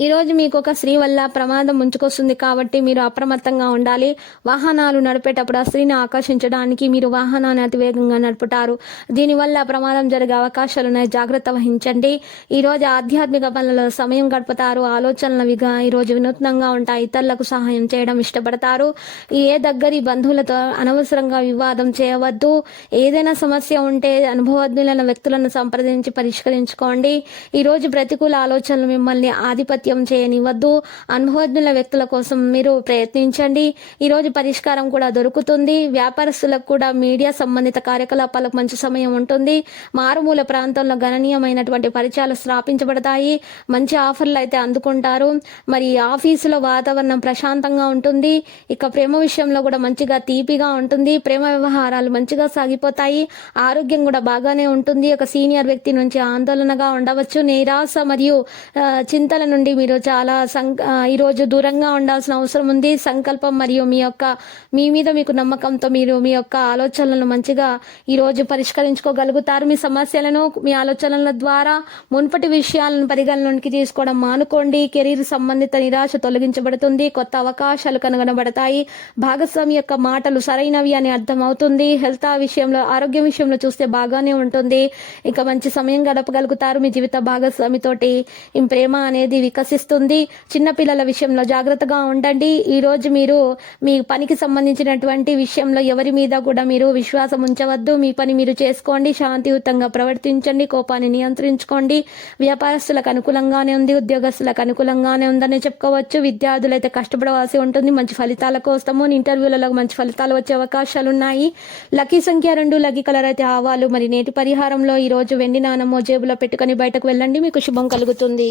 ఈరోజు మీకు ఒక స్త్రీ వల్ల ప్రమాదం ముంచుకొస్తుంది కాబట్టి మీరు అప్రమత్తంగా ఉండాలి. వాహనాలు నడిపేటప్పుడు ఆ స్త్రీని ఆకర్షించడానికి మీరు వాహనాన్ని అతివేగంగా నడుపుతారు. దీనివల్ల ప్రమాదం జరిగే అవకాశాలు ఉన్నాయి. జాగ్రత్త వహించండి. ఈరోజు ఆధ్యాత్మిక పనులలో సమయం గడుపుతారు. ఆలోచనలు విగా ఈ రోజు వినూత్నంగా ఉంటాయి. ఇతరులకు సహాయం చేయడం ఇష్టపడతారు. ఏ దగ్గరి బంధువులతో అనవసరంగా వివాదం చేయవద్దు. ఏదైనా సమస్య ఉంటే అనుభవజ్ఞులైన వ్యక్తులను సంప్రదించి పరిష్కరించుకోండి. ఈ రోజు ప్రతికూల ఆలోచనలు మిమ్మల్ని ఆధిపత్య చేయనివ్వద్దు. అనుభవజ్ఞుల వ్యక్తుల కోసం మీరు ప్రయత్నించండి. ఈరోజు పరిష్కారం కూడా దొరుకుతుంది. వ్యాపారస్తులకు కూడా మీడియా సంబంధిత కార్యకలాపాలకు మంచి సమయం ఉంటుంది. మారుమూల ప్రాంతంలో గణనీయమైనటువంటి పరిచయాలు స్థాపించబడతాయి. మంచి ఆఫర్లు అయితే అందుకుంటారు. మరి ఆఫీసులో వాతావరణం ప్రశాంతంగా ఉంటుంది. ఇక ప్రేమ విషయంలో కూడా మంచిగా తీపిగా ఉంటుంది. ప్రేమ వ్యవహారాలు మంచిగా సాగిపోతాయి. ఆరోగ్యం కూడా బాగానే ఉంటుంది. ఒక సీనియర్ వ్యక్తి నుంచి ఆందోళనగా ఉండవచ్చు. నిరాశ మరియు చింతల నుండి మీరు చాలా సం ఈరోజు దూరంగా ఉండాల్సిన అవసరం ఉంది. సంకల్పం మరియు మీ యొక్క మీ మీద మీకు నమ్మకంతో మీరు మీ యొక్క ఆలోచనలను మంచిగా ఈరోజు పరిష్కరించుకోగలుగుతారు. మీ సమస్యలను మీ ఆలోచనల ద్వారా మున్పటి విషయాలను పరిగణలోనికి తీసుకోవడం మానుకోండి. కెరీర్ సంబంధిత నిరాశ తొలగించబడుతుంది. కొత్త అవకాశాలు కనుగొనబడతాయి. భాగస్వామి యొక్క మాటలు సరైనవి అని అర్థమవుతుంది. హెల్త్ విషయంలో ఆరోగ్యం విషయంలో చూస్తే బాగానే ఉంటుంది. ఇక మంచి సమయం గడపగలుగుతారు. మీ జీవిత భాగస్వామితోటి ఈ ప్రేమ అనేది ఆకర్షిస్తుంది చిన్నపిల్లల విషయంలో జాగ్రత్తగా ఉండండి. ఈరోజు మీరు మీ పనికి సంబంధించినటువంటి విషయంలో ఎవరి మీద కూడా మీరు విశ్వాసం ఉంచవద్దు. మీ పని మీరు చేసుకోండి. శాంతియుతంగా ప్రవర్తించండి. కోపాన్ని నియంత్రించుకోండి. వ్యాపారస్తులకు అనుకూలంగానే ఉంది. ఉద్యోగస్తులకు అనుకూలంగానే ఉందని చెప్పుకోవచ్చు. విద్యార్థులు అయితే కష్టపడవలసి ఉంటుంది. మంచి ఫలితాల కోసము ఇంటర్వ్యూలలో మంచి ఫలితాలు వచ్చే అవకాశాలు ఉన్నాయి. లక్కీ సంఖ్య రెండు లక్కీ కలర్ అయితే ఆవాలు. మరి నేటి పరిహారంలో ఈ రోజు వెండి నానమ్మో జేబులో పెట్టుకొని బయటకు వెళ్ళండి. మీకు శుభం కలుగుతుంది.